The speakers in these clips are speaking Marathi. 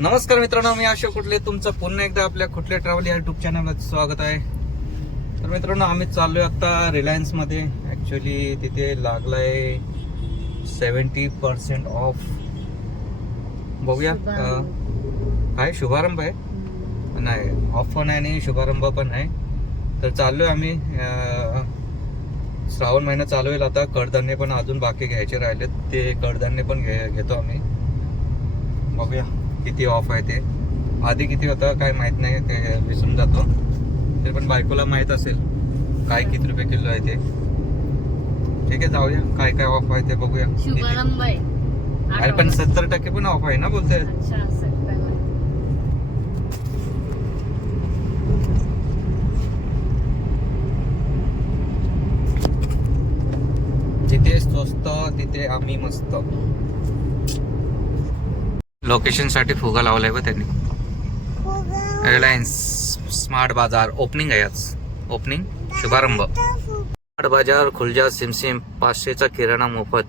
नमस्कार मित्रांनो, मी अशोक कुठले तुमचं पुन्हा एकदा आपल्या कुठले ट्रॅव्हल या युट्यूब चॅनलला स्वागत आहे. तर मित्रांनो, आम्ही चाललोय आता रिलायन्स मध्ये. ऍक्च्युली तिथे लागलाय 70% ऑफ. बघूया काय शुभारंभ आहे. नाही, ऑफ पण आहे आणि शुभारंभ पण आहे. तर चाललोय आम्ही. श्रावण महिना चालू होईल आता. कडधान्य पण अजून बाकी घ्यायचे राहिलेत, ते कडधान्य पण घेतो आम्ही. बघूया किती ऑफ आहे ते. आधी किती होतं काय माहित नाही, ते विसरून जातो. ते पण बायकोला माहित असेल काय किती रुपये किलो आहे ते. ठीक आहे, जाऊया. काय काय ऑफ आहे ते बघूया. शुभारंभ आहे. अरे पण 70% पण ऑफ आहे ना बोलतोय. जिथे स्वस्त तिथे आम्ही मस्त. लोकेशन साठी फुगा लावलाय बघ त्यांनी. रिलायन्स स्मार्ट बाजार ओपनिंग आहे आज. ओपनिंग शुभारंभ. स्मार्ट बाजार खुलजा सिमसिम 500चा किराणा मोफत.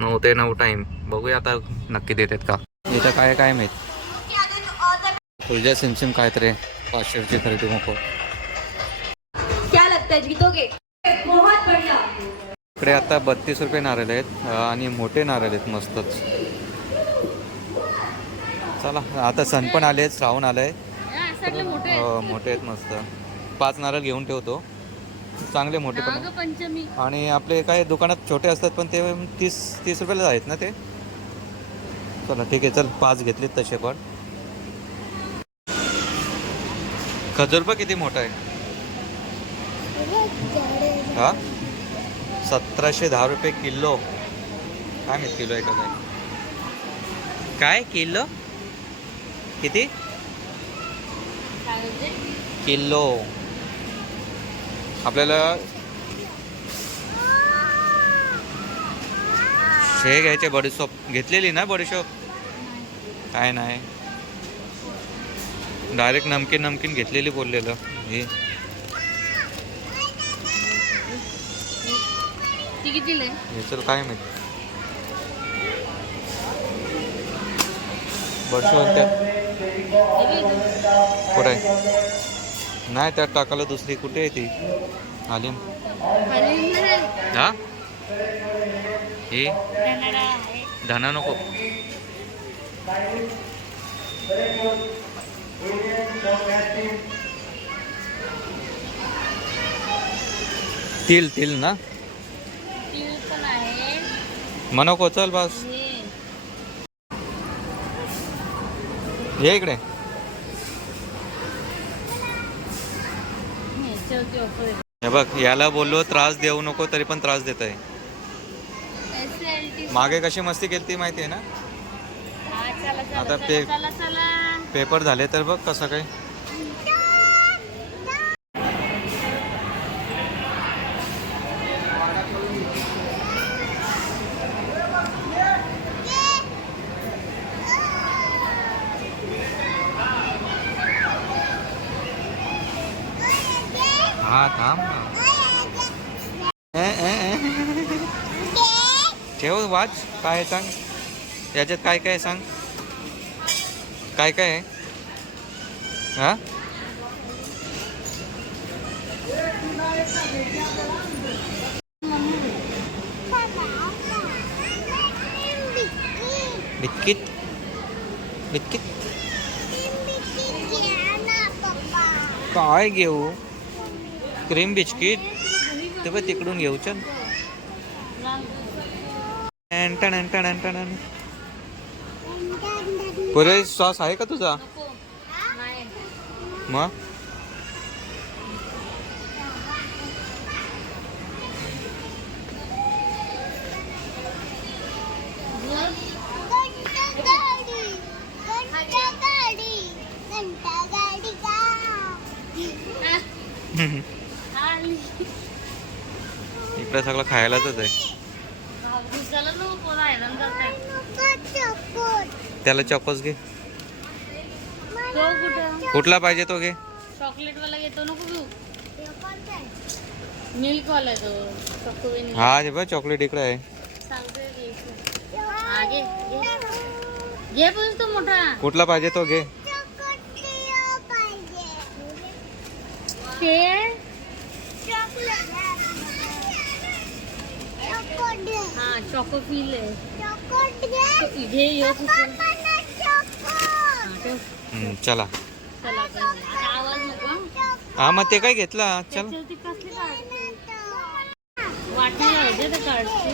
9 ते 9 टाइम. बघूया आता नक्की देतात का. इथं काय काय माहित. खुलजा सिमसिम काय तरी 500ची खरेदी मोफत. क्या लगता है जीतोगे? बहुत बढ़िया. इकडे आता 32 रुपये नारळ आहेत आणि मोठे नारळ आहेत मस्तच. चला, आता सण पण आले, श्रावण आलंय. मोठे आहेत मस्त. 5 नारळ घेऊन ठेवतो. चांगले मोठे पण पंचमी. आणि आपले काय दुकानात छोटे असतात पण ते 30 रुपयाला आहेत ना ते. चला ठीक आहे, चल 5 घेतलेत तसे पण. खजूर पण किती मोठा आहे हा. 1710 रुपये किलो. काय माहित किलो आहे का काय. काय किलो किती किलो. आपल्याला हे घ्यायचे. बडीशॉप घेतलेली ना बडीशॉप. काय नाही, डायरेक्ट नमकीन घेतलेली बोललेलं हे. चल काय माहिती बडीशॉप त्या कुठे आहे. नाही त्यात टाकायला दुसरी कुठे आहे ती. हालिम हा. हे धना नको. तिल ना मनको. चल बस ये इकडे. हे बघ, याला बोललो त्रास देऊ नको तरी पण त्रास देत आहे. मागे कशी मस्ती केली ती माहिती आहे ना. आता पेपर झाले तर बघ कसं काय. हा थांब ठेव. वाच काय सांग याच्यात. काय काय सांग. काय काय आहे हा. बिस्किट काय घेऊ. क्रीम बिस्किट ते पण तिकडून घेऊ. चल. पुरे सॉस आहे का तुझा मग. इकडे सगळं खायलाच आहे. त्याला चॉकोस घे. कुठला पाहिजे तो घे. चॉकलेट वाला घेतो नको घेऊ. मिल्क वाला तो चॉकलेट. हा हे बघ चॉकलेट इकडे आहे. सांगते आगे घे बोल तू मोठा. कुठला पाहिजे तो घे. खेळ. हा चॉकोफिल आहे. घे यो सुचव. चला. चला आता आवाज नको. हा मग ते काय घेतला. चल त्याच्यावरती कसली काढते वाटली पाहिजे ते काढते.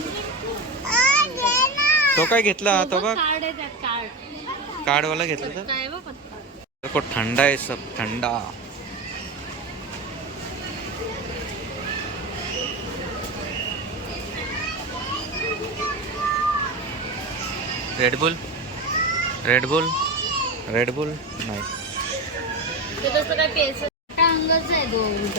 तो काय घेतला तो बघ. कार्ड आहे त्यात कार्ड. कार्ड वाला घेतला तर काय बघ पत्ता. देखो ठंडा है सब ठंडा. रेडबुल रेडबुल रेडबुल नाही. ते तसं काय पेस अंगच आहे तो उलट.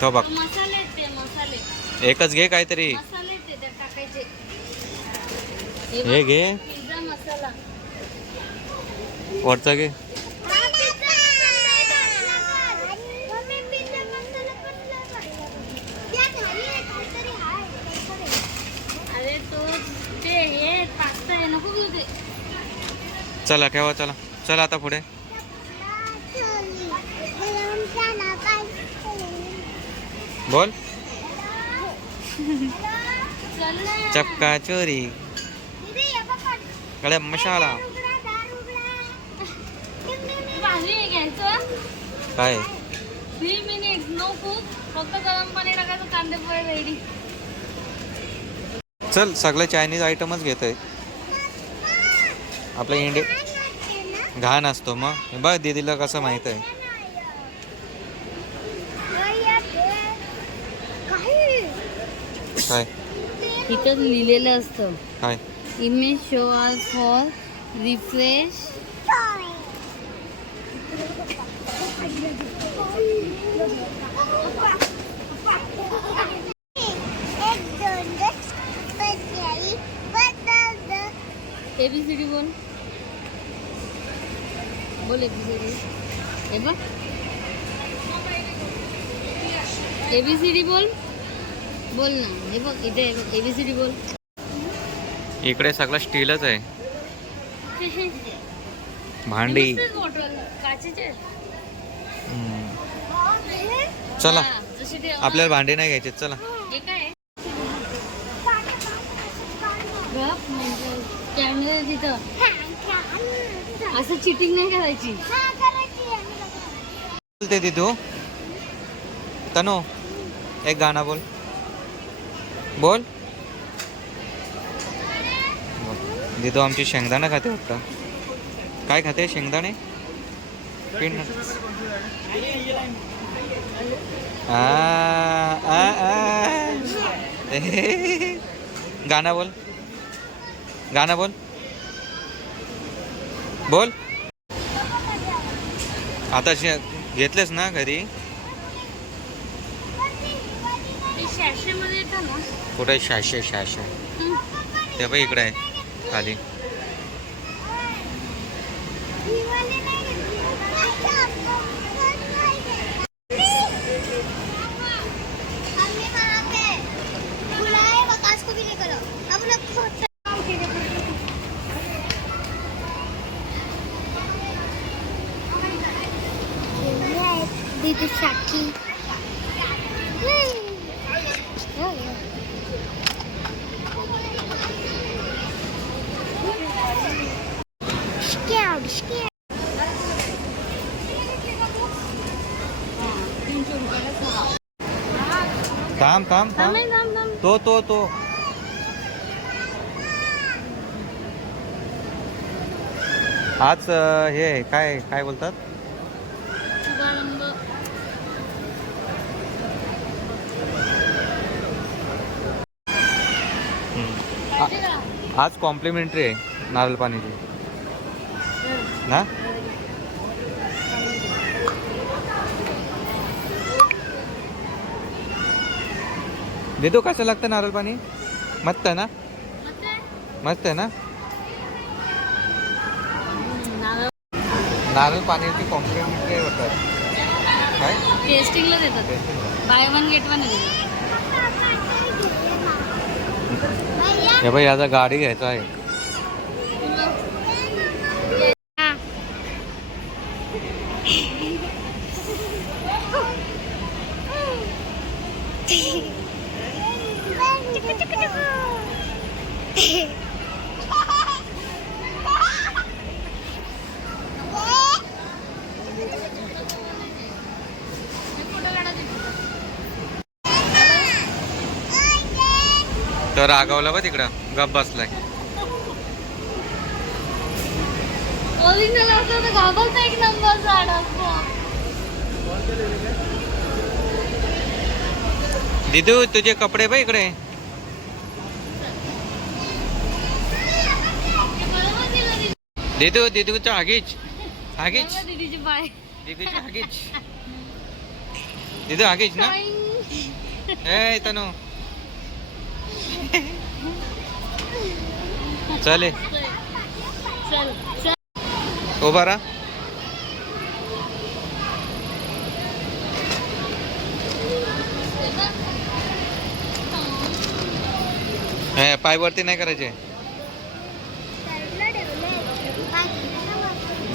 तो बघ मसाले आहेत ते मसाले. एकच घे काहीतरी. मसाले आहेत ते त्यात टाकायचे. हे घे पिझ्झा मसाला. वरचा घे. अरे तो ते हे पास्ता आहे नको घेऊ ते. चला ठेवा चला. चला आता पुढे. बोल. चल ना. चक्का चोरी गळ्या मसाला भाजी आहे घ्यायचं. काय 3 मिनिट्स नो कुक. फक्त गरम पाणी टाकायचं. कांदे पोहे रेडी. चल सगळे चायनीज आयटमच घेत आहे. आपल्या इंडिया घाण असतो मग. हे बघ दीदीला कसं माहित आहे. काय इथं लिहिलेलं असतं काय image show R for refresh. ABCD बोल. बोल ABCD. हे बघ ABCD बोल. बोल ना. हे बघ इथे ABCD बोल. इकडे सगळं स्टीलच आहे. भांडी. बॉटल काचेचे. चला हा, जशी ते आपल्याला भांडी नाही घ्यायचे. चला हे काय आहे? गप म्हणजे कॅमेरा तिथं. असं चिटिंग नाही करायची. बोलते दीदू. तनु एक गाणं बोल. बोल. दीदू आमची शेंगदाणा खाते वाटतं. काय खाते शेंगदाणे. गाणं बोल. गाणं बोल. बोल. आता घेतलेस ना घरी. शॅशे मध्ये येतं ना. कुठे शाशे शाशे ते पण इकडे आहे खाली. दीदी साकी scared. थांब थांब थांब. तो तो तो आज हे काय काय बोलतात. शुभारंभ. आज कॉम्प्लिमेंटरी आहे नारळ पाणीची ना. देतो कसं लागतं नारळ पाणी. मस्त आहे ना. मस्त आहे ना. नारळ पाण्याची कॉम्प्लिमेंटरी होतात. काय टेस्टिंगला देतात. बाय वन गेट वन आहे. हे बाई आता गाडी घ्यायचा आहे. हा. तर रागावला बा तिकडं गप बसलाय. ओरिजिनल असलं तर घाबरता एक नंबर झाड असतो. दिदू तुझे कपडे बा इकडे. दिदू दिदूचा हागीच हागीच दीदीचे पाय. दिदूची हागीच. दिदू हागीच ना. ए तनू चले चल चल. उभा राहा. पाय वरती नाही करायचे.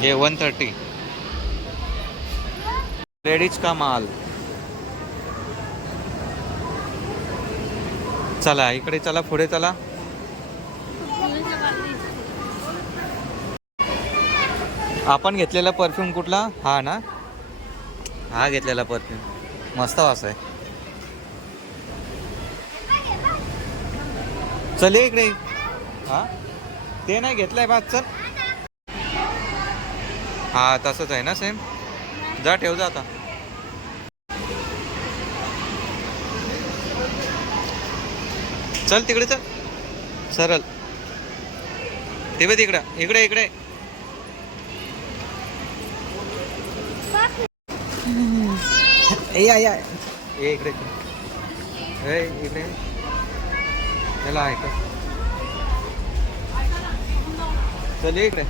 हे 130 लेडीज का माल. चला इकडे चला पुढे चला. आपण घेतलेला परफ्यूम कुठला हा ना. हा घेतलेला परफ्यूम मस्त वास आहे. चल ये इकडे. हा ते नाही घेतलंय बा. चल हा तसंच आहे ना सेम. जा ठेव जा आता. चल तिकडे चल सरळ. ते बघ तिकडं इकडे इकडे. या या ये इकडे. इकडे याला ऐक. चल ये इकडे.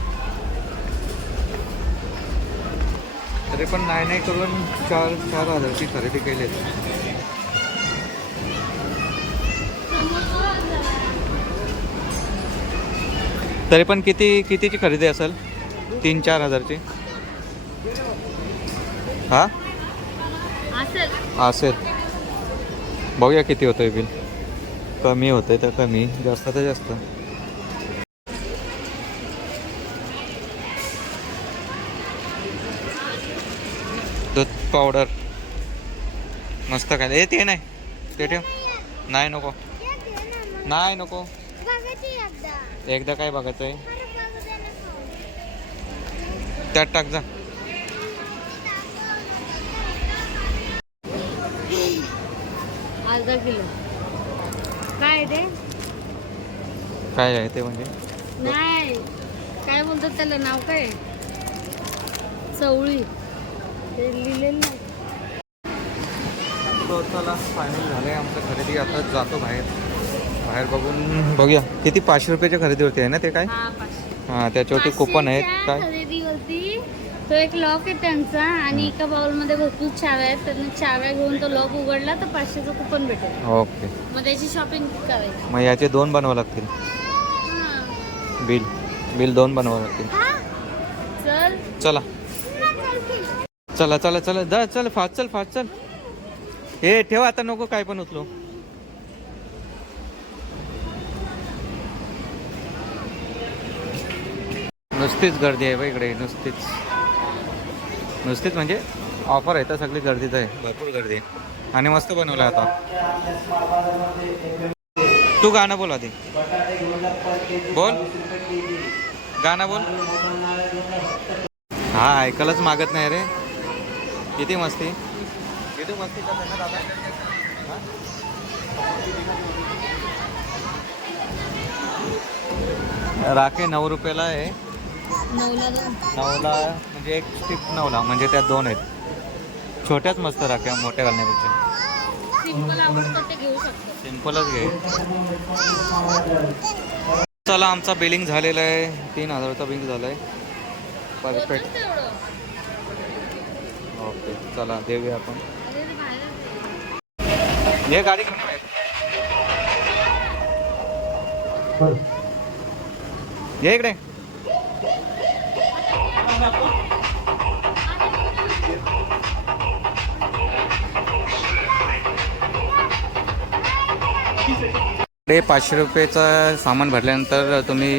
तरी पण नाही करून 4,000ची खरेदी केली. तरी पण कितीची खरेदी असेल. 3-4 हजारची. हा असेल. बघूया किती होतंय बिल. कमी होतंय तर कमी जास्त तर जास्त. दूध पावडर मस्त काय. ते नाही ते ठेव. नाही नको नाही नको. एकदा काय बघायचं आहे त्यात टाक जा. अर्धा किलो. काय ते काय आहे ते म्हणजे नाही काय बोलतात त्याला नाव काय. चवळी ते लिहिलेलं नाही. चला फायनल झालंय आमचं खरेदी. आता जातो बाहेर बघून बघूया किती. 500 रुपयाची खरेदी होती आहे ना ते काय. हा त्याच्यावरती कुपन आहेत काय. खरेदीवरती तो एक लॉक आहे त्यांचा आणि एका बाउलमध्ये भरपूर चाव्या आहेत. त्यांना चाव्या घेऊन तो लॉक उघडला तर 500चं कुपन भेटेल. ओके मग त्याची शॉपिंग करायची. मग याचे 2 बनवावं लागतील. बिल 2 बनवावं लागतील. चल चला चला चला चला जा. चल फास्ट चल. हे ठेव आता नको काय पण उचलो. नुसतीच गर्दी आहे बा इकडे. नुसतीच म्हणजे ऑफर आहे तर सगळी गर्दीच आहे. भरपूर गर्दी आहे आणि मस्त बनवलं आता. तू गाणं बोल आधी. बोल गाणं बोल. हा ऐकायलाच मागत नाही रे. किती मस्ती करतात ना दादा. राखे 9 रुपयाला आहे. 9ला म्हणजे एक स्टिक 9ला म्हणजे त्यात 2 आहेत. छोट्याच मस्त राख्या मोठ्या घालण्यापेक्षा. सिंपल आवडतं ते घेऊ शकतो. सिंपलच घे. चला आमचा बिलिंग झालेला आहे. 3,000चा बिल झाला आहे. परफेक्ट. ओके चला देऊया आपण. हे गाडी घेऊन ये इकडे. ते 500 रुपयेचं सामान भरल्यानंतर तुम्ही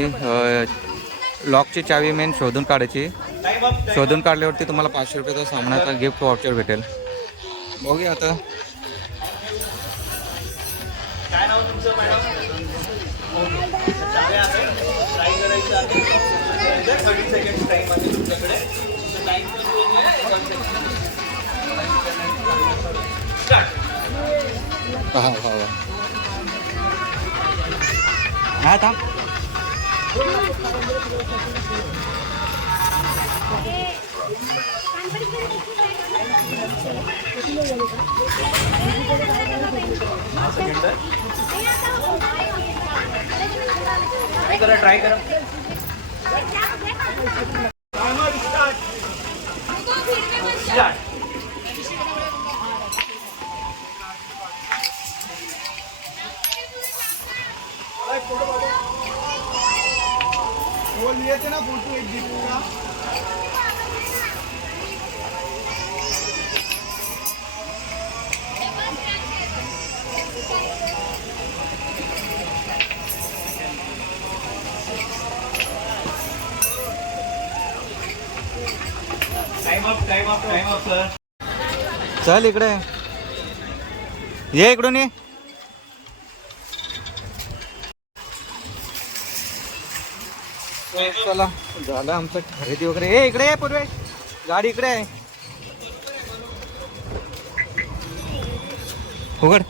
लॉकची चावी मेन शोधून काढायची. शोधून काढल्यावरती तुम्हाला 500 रुपयाचा सामानाचा गिफ्ट वाउचर भेटेल. बघूया आता. काय नाव तुमचं मॅडम? चावी आहे, ट्राय करायचं आहे. 30 सेकंड टाईम आहे तुमच्याकडे. टाईम पहा हा थांब. ट्राय करा. ना फोटो एक दिवसा. Time up sir. चल इकडे ये. इकडून ये. चला झालं आमचं खरेदी वगैरे. ए इकडे आहे पूर्वेश. गाडी इकडे आहे. उघड.